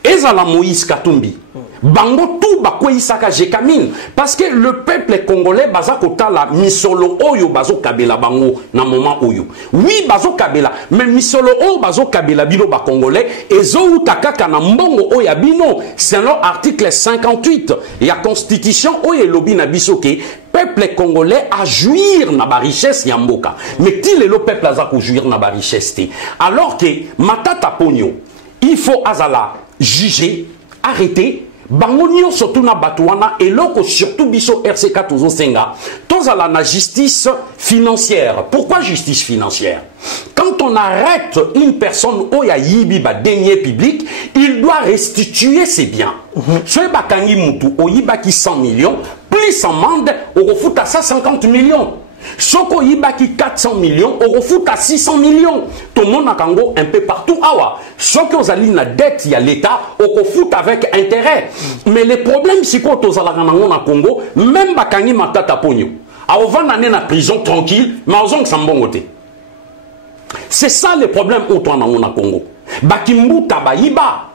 ezala Moïse Katumbi bango tout bakoyisaka jekamine parce que le peuple congolais baza kotala misolo oyo bazo kabela bango na moment oyo oui bazo kabela mais misolo oyo bazo kabela bino ba congolais ezo utakaka na mbongo oya bino selon article 58 ya constitution oyo elobi na biso ke peuple congolais a jouir na ba richesse ya mboka mais ti le peuple aza ko jouir na ba richesse te alors que matata ponyo il faut azala juger arrêter bangonio surtout na batouana et loko surtout biso RCK tozo senga tozala na justice financière. Pourquoi justice financière? Quand on arrête une personne oya yibi ba denier public, il doit restituer ses biens. Ce bakangi mutu oyiba ki 100 millions plus amende au refout à 150 millions. Soko yibaki 400 millions, au refout à 600 millions. Tout le monde a un peu partout. Awa. Soko ozali na dette, il y a l'État, au refout avec intérêt. Mais le problème, c'est que na Congo, même bakangi matata ponyo. Avant d'aller na prison tranquille, mais on s'en c'est ça le problème au na Congo. Bakimbuta bayiba,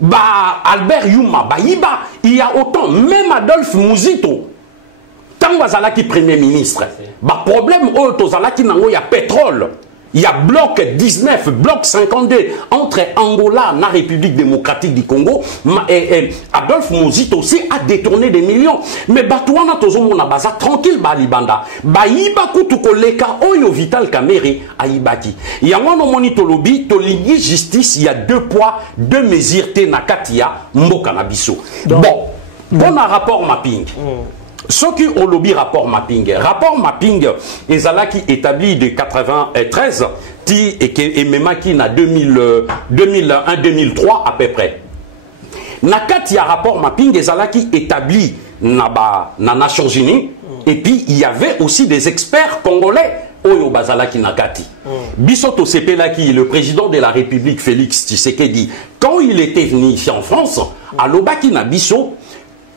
ba Albert Yuma bayiba, il y a autant, même Adolphe Muzito. Tant que premier ministre, bah problème il y a pétrole, il y a bloc 19, bloc 52 entre Angola et la République démocratique du Congo. Adolphe Muzito aussi a détourné des millions. Mais Batouana tozomona baza tranquille balibanda. Bayiba kutuko leka oyo Vital Kamerhe aibaki. Yango no monitolobi toligi justice, il y a deux poids, deux mesures te nakatia mboka na biso. Bon, bon rapport mapping. Ce qui au lobby rapport mapping ezalaki établi de 93 et même qui na 2001 2003 à peu près. Nakati ya rapport mapping ezalaki établi na Nations Unies et puis il y avait aussi des experts congolais oyo bazalaki nakati. Bisoto Sepelaki, le président de la République Félix Tshisekedi, quand il était venu ici en France, à Lobaki na biso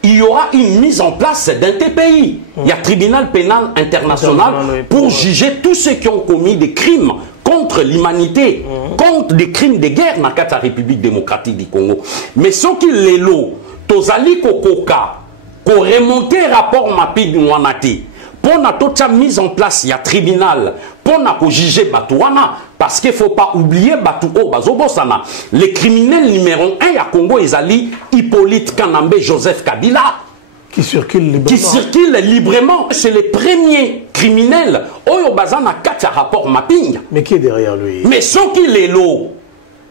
il y aura une mise en place d'un TPI. Il y a tribunal pénal international pour juger tous ceux qui ont commis des crimes contre l'humanité, contre des crimes de guerre dans la République démocratique du Congo. Mais ce qui est là, tozali kokoka, ko remonter rapport mapping wanati. Pour na toute mise en place, il y a tribunal pour na ko juger Batouana parce qu'il ne faut pas oublier Batouo Bazobosana. Les criminels numéro 1 à Congo ezali Hippolyte Kanambe Joseph Kabila qui circule librement. C'est les premiers criminels oyo bazana katia rapport mapping. Mais qui est derrière lui? Mais ce qui est lo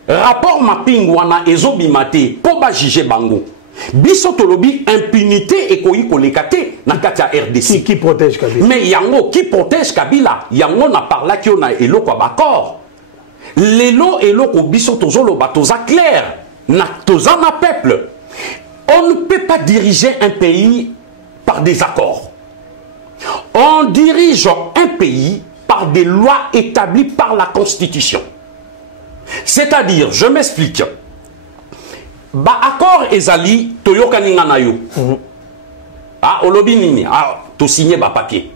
rapport mapping wana ezobimate pour ba juger bango. Bisotolobi impunité et koyi kolekate na katia RDC. Qui protège Kabila? Mais yango qui protège Kabila? Yango na parla ki on a elo kwa bakor. Lelo elo ko bisotozolo batoza clair. Na toza na peuple. On ne peut pas diriger un pays par des accords. On dirige un pays par des lois établies par la Constitution. C'est-à-dire, je m'explique. Ba accord ezali toyoka ninga na yo. Ah olobi nini? Ah to signer ba papier.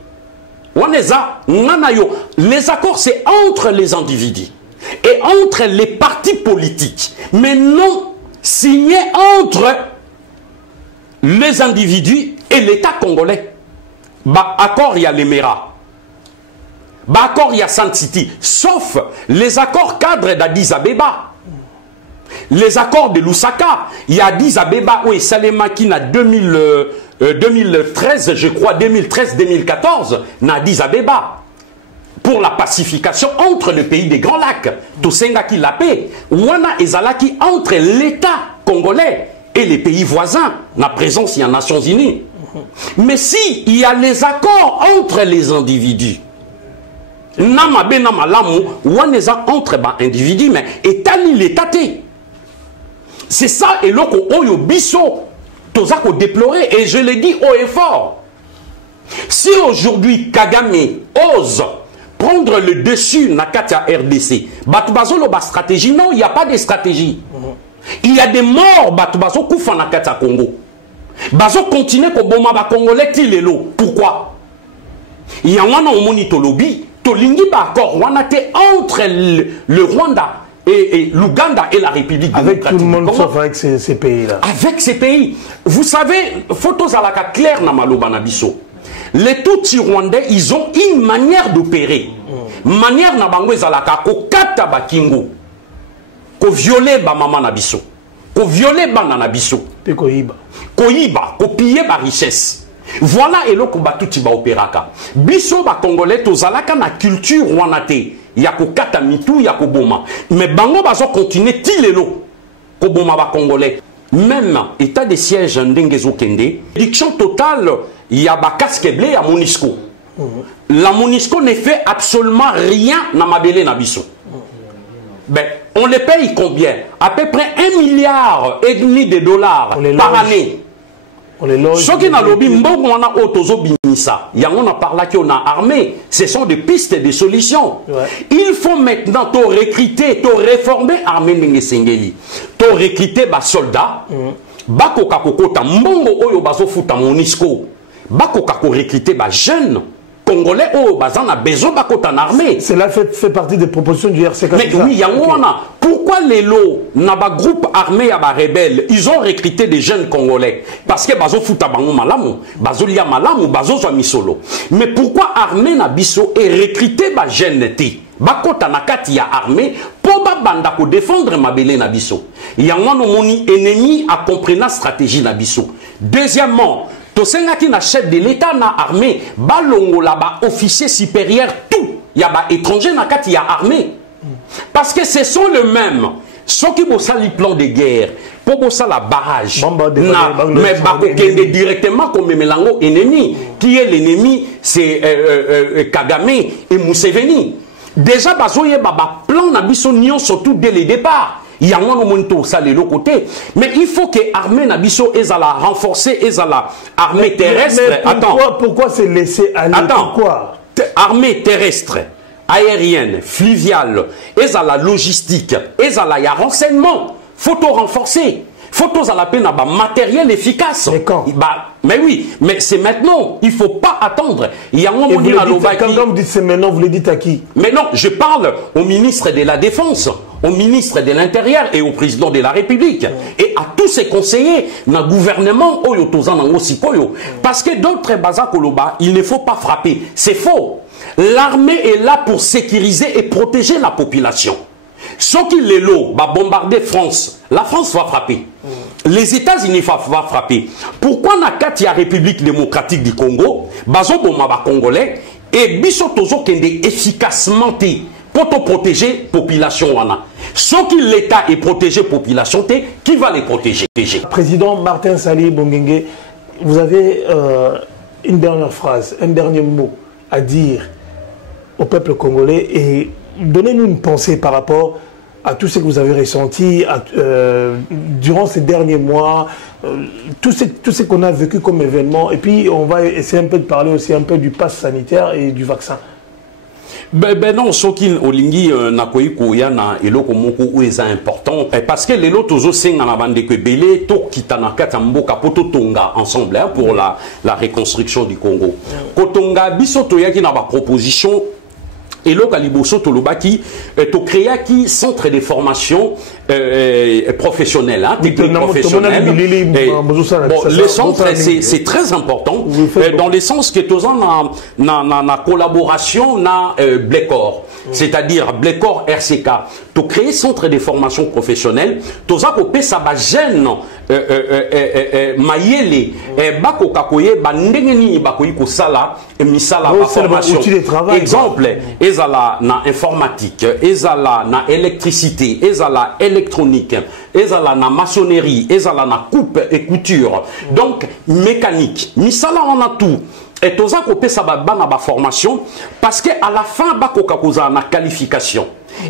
Oneza ngana yo. Les accords c'est entre les individus et entre les partis politiques, mais non signé entre les individus et l'État congolais. Ba accord il y a l'Emera. Ba accord il y a Sainte City, sauf les accords cadres d'Addis Abeba. Les accords de Lusaka, il y a Addis Abeba ou Salema qui n'a 2013, je crois, 2013-2014, n'a Addis Abeba. Pour la pacification entre le pays des Grands Lacs. Tosenga qui la paix. Wana ezalaki entre l'État congolais et les pays voisins. La présence, il y a Nations Unies. Mais si il y a les accords entre les individus, Namabe Namalamu, Waneza entre les individus, mais étali l'État. C'est ça, et là, Oyo Bisso, Tozako déploré, et je l'ai dit haut et fort. Si aujourd'hui Kagame ose prendre le dessus na Katia RDC, Batubazolo ba stratégie, non, il n'y a pas de stratégie. Il y a des morts, Batubazo Koufa na Katia Congo. Bazo continue ko boma ba Congolais tilelo. Pourquoi? Il y a un monitolobi, tolingi ba accord wana te entre le Rwanda et l'Ouganda et la République avec tout le monde sauf avec ces pays-là. Avec ces pays. Vous savez, photos à la claire na maloba na biso. Les Tutsis rwandais, ils ont une manière d'opérer. Manière na bango ezalaka ko kata ba kingo. Ko violer ba mama na biso. Ko violer bana na biso. Pe ko yiba. Ko yiba, ko piller ba richesse. Voilà eloko ba tuti ba opéraka. Biso ba congolais tozalaka na culture rwandate. Ya ko kata mitu, ya ko boma. Mais bango bazo continuer tilelo. Ko boma ba congolais. Même état de siège ndengezo kende, diction totale, il y a ba casque blé à Monisco. La Monisco ne fait absolument rien na mabele na biso. Ben, on les paye combien? À peu près 1,5 milliard de dollars par année. Ce qui n'a lobby mbongo wana otozo binisa. Yango na parla qui on a armé. Ce sont des pistes et des solutions. Ouais. Il faut maintenant te recruter, te réformer armée ndenge sengeli. Te recruter ba soldats. Bako kakokota mbongo oyo bazo futa Monisco. Bako kako recruter ba jeunes Congolais oh bazan a besoin bakota en armée. Cela fait partie des propositions du RCK. Mais oui, yango wana. Pourquoi les lots naba groupe armé à ba rebelle, ils ont recruté des jeunes Congolais parce que bazo futa bango malamu, bazo lia malamu, bazo zo misolo. Mais pourquoi armée na biso et recruter ba jeunes ti? Bakota na kati ya armée pour ba banda ko défendre mabele na biso. Yango no moni ennemi a compris la stratégie na biso. Deuxièmement, Tosenga qui na chef de l'État na armée, balongo là ba officier supérieur tout, y a ba étranger na kati ya armée. Parce que ce sont les mêmes. Ceux qui bossent le plan de guerre, pour bosser la barrage, mais kende directement comme Melango ennemi. Qui est l'ennemi? C'est Kagame et Museveni. Déjà, bazoye baba plan na biso nion surtout dès le départ. Il y a un moment ça de l'autre côté. Mais il faut que l'armée Nabiso ait la renforcer, ait la armée terrestre. Mais pourquoi se laisser aller? Attends. Pourquoi? Armée terrestre, aérienne, fluviale, ait la logistique, ait la renseignement. Faut tout renforcer. Faut tous à la peine avoir matériel efficace. Mais quand? Mais oui, mais c'est maintenant. Il ne faut pas attendre. Il y a un moment quand vous dites c'est maintenant, vous le dites à qui? Mais non, je parle au ministre de la Défense, au ministre de l'Intérieur et au président de la République. Et à tous ces conseillers, dans le gouvernement, parce que d'autres bazar koloba, il ne faut pas frapper. C'est faux. L'armée est là pour sécuriser et protéger la population. Ceux qui les lots va bombarder France, la France va frapper. Les États-Unis vont frapper. Pourquoi na kati ya République démocratique du Congo, bazo bomba ba Congolais et biso tozo kende efficacement pour te protéger population wana. Ceux qui l'État est protégé population qui va les protéger? Président Martin Sali Bongenge, vous avez une dernière phrase, un dernier mot à dire au peuple congolais et donnez-nous une pensée par rapport à tout ce que vous avez ressenti durant ces derniers mois, tout ce qu'on a vécu comme événement. Et puis, on va essayer un peu de parler aussi un peu du pass sanitaire et du vaccin. Ben non, ce qui olingi nakoyi koyana eloko moko ou est important parce que les autres aussi na bande que belé to kitana katamboka poto tonga ensemble pour la reconstruction du Congo. Kotonga biso to yaki na ba proposition. Et là, Liboso Tolobaki, to créa qui centre de formation professionnels, hein, techniques professionnels. Bon, l'essence, c'est très important, dans l'essence que tous na collaboration na Blécor, c'est-à-dire Blécor RCK, tu crées centre de formation professionnelle, tu as coupé ça ba jeune mayele bako kakoye ba ndengeni bakoyi ko sala misala ba formation. Exemple, ezala na informatique, ezala na électricité, ezala électronique, ezala na maçonnerie, ezala na coupe et couture. Donc mécanique, misala on a tout. Et toza kopé ça ba na formation parce que à la fin bako kakoza na qualification.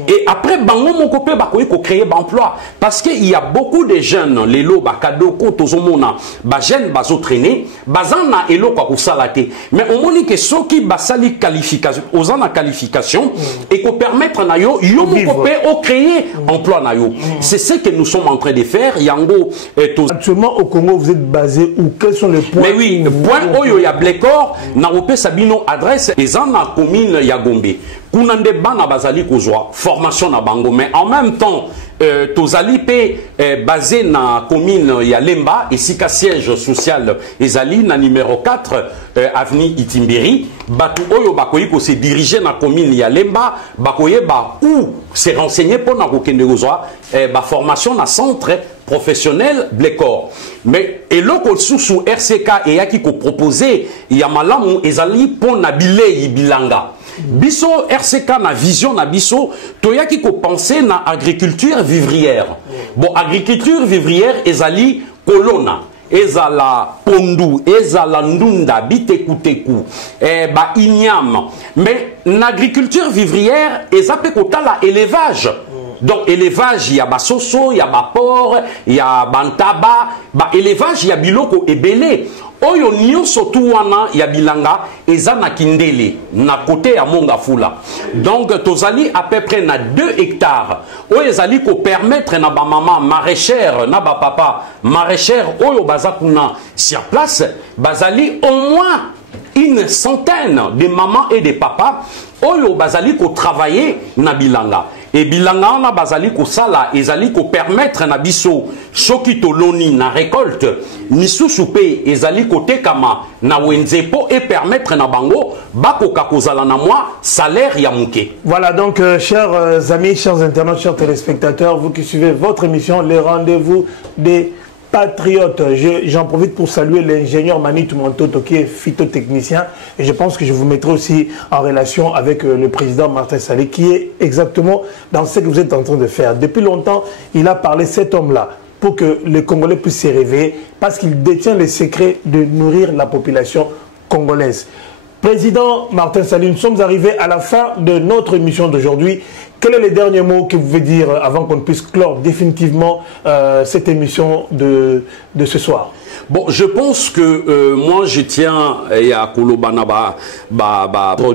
Et après, bango mon copé bakoy ko créer emploi parce que il y a beaucoup de jeunes les lots bakado ko tozomona ba jeunes bazo traîner bazana elo ko salate mais on moni que ceux qui basali qualification ozana qualification et ko permettre na yo mon copé au créer emploi na yo. C'est ce que nous sommes en train de faire yango. Actuellement au Congo vous êtes basé où? Quels sont les points? Mais oui, point oyo ya Blécor na opé sabino adresse ezana commune ya Gombe. Kunande bana bazali kozwa formation na bango mais en même temps tozali pe basé na commune ya Lemba ici ka siège social ezali na numéro 4 avenue Itimberi batu oyo bakoyi ko se diriger na commune ya Lemba bakoye ba où se renseigner pour na kokende kozwa ba formation na centre professionnel Blécor. Mais eloko susu RCK et yaki ko proposer ya malamu ezali pour na bilei bilanga. Biso RCK na vision na biso toyaki ko penser na agriculture vivrière. Bon agriculture vivrière ezali kolona, ezala pondu, ezala ndunda, bitekuteku, ba inyam. Mais l'agriculture vivrière ezape kotala élevage. Donc élevage, il y a basoso, il y a bapor, il y a bantaba, ba élevage, il y a biloko ebele. Oyo nyonso tu wana ya bilanga eza na kindele na côté ya Mongafula. Donc tozali à peu près na 2 hectares. Oyo ezali ko permettre na ba maman maraîchère na ba papa maraîchère oyo bazakuna sur place bazali au moins une centaine de mamans et de papas oyo bazali ko travailler na bilanga. Et bilanga na bazali ko sala ezali ko permettre na biso soki toloni na récolte misusu pe ezali ko tekama na wenzepo et permettre na bango bako kakozala na moi salaire ya muke. Voilà donc chers amis, chers internautes, chers téléspectateurs, vous qui suivez votre émission Les Rendez-vous des Patriotes. J'en profite pour saluer l'ingénieur Manitou Mantoto qui est phytotechnicien et je pense que je vous mettrai aussi en relation avec le président Martin Salé qui est exactement dans ce que vous êtes en train de faire. Depuis longtemps, il a parlé cet homme-là pour que les Congolais puissent se réveiller parce qu'il détient le secret de nourrir la population congolaise. Président Martin Salé, nous sommes arrivés à la fin de notre émission d'aujourd'hui. Quel est le dernier mot que vous pouvez dire avant qu'on puisse clore définitivement cette émission de ce soir? Bon, je pense que moi je tiens à Kolobanaba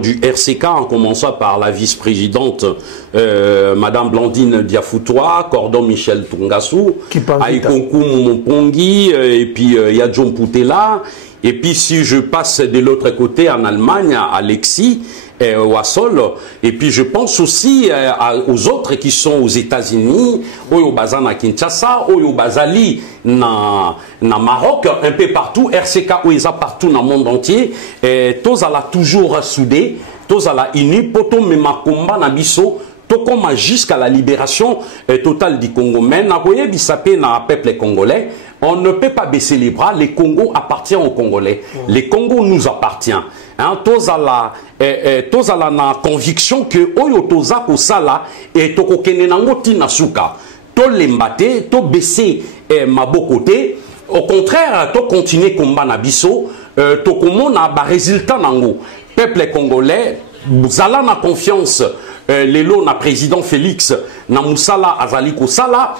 du RCK en commençant par la vice-présidente Madame Blandine Diafoutoua, Cordon Michel Tungassou, Aïkonkou Mompongi, et puis Yadjon Poutela. Et puis si je passe de l'autre côté en Allemagne, Alexis Wassol, et puis je pense aussi aux autres qui sont aux États-Unis, Oyo Bazana Kinshasa, Oyo Bazali na Maroc, un peu partout, RCK Oeza partout dans le monde entier, tous à la toujours soudé, tous à la unis, poto mema komba na biso, tokoma jusqu'à la libération totale du Congo. Mais na koye bisapé na peuple congolais. On ne peut pas baisser les bras. Les Congos appartiennent aux Congolais. Les Congos nous appartiennent. Hein, tous à la conviction que oyo toza ko sala et toko kenenango tina suka. To lembate, to baisser mabokote. Au contraire, to continuer combat na biso, to komona ba résultat nango. Peuple congolais, zala na confiance. Lelo na président Félix na musala azali ko sala.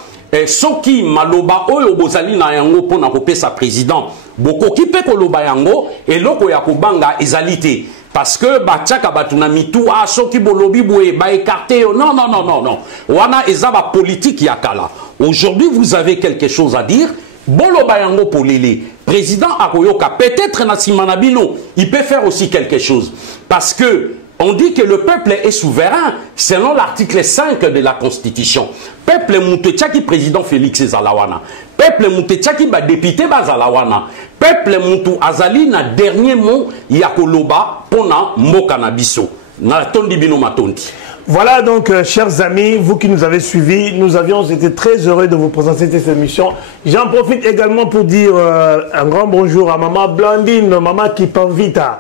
Soki maloba oyo bozali na yango pona kopesa président boko kipe koloba yango eloko ya kobanga ezalité parce que batiaka batuna mitu soki bolobi boye ba écarté non wana ezaba politique ya kala. Aujourd'hui vous avez quelque chose à dire boloba yango polele président akoyoka peut-être na simanabino il peut faire aussi quelque chose parce que On dit que le peuple est souverain selon l'article 5 de la Constitution. Peuple Moutechaki président Félix Zalawana. Peuple Moutechaki député Bazalawana. Peuple Moutou Azali na dernier mot Yakoloba pona Mboka Nabiso. Na tondi bino matondi. Voilà donc, chers amis, vous qui nous avez suivis, nous avions été très heureux de vous présenter cette émission. J'en profite également pour dire un grand bonjour à Maman Blandine, Maman Kipavita,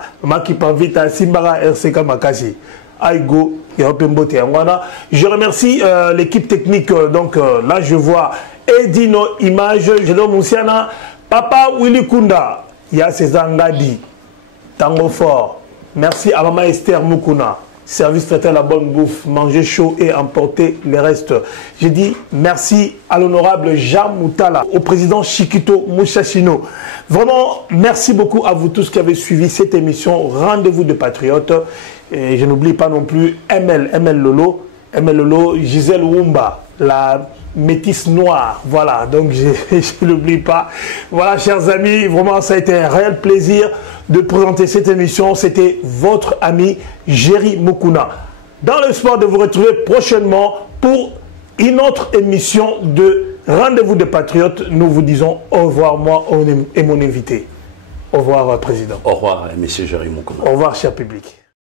Simbara RCK Makasi, Aigo, Mbote. Je remercie l'équipe technique, donc là je vois Edino Image, Jedo Moussiana, Papa Willy Kunda, Ya César Ngadi, Tango Fort. Merci à Maman Esther Mukuna. Service traité à la bonne bouffe, manger chaud et emporter les restes. J'ai dit merci à l'honorable Jean Moutala, au président Chiquito Mouchachino. Vraiment, merci beaucoup à vous tous qui avez suivi cette émission Rendez-vous de Patriotes. Et je n'oublie pas non plus ML Lolo, Gisèle Wumba, la métisse noire. Voilà, donc je ne l'oublie pas. Voilà, chers amis, vraiment, ça a été un réel plaisir de présenter cette émission. C'était votre ami Jerry Mukuna. Dans l'espoir de vous retrouver prochainement pour une autre émission de Rendez-vous des Patriotes, nous vous disons au revoir, moi et mon invité. Au revoir, Président. Au revoir, M. Jerry Mukuna. Au revoir, cher public.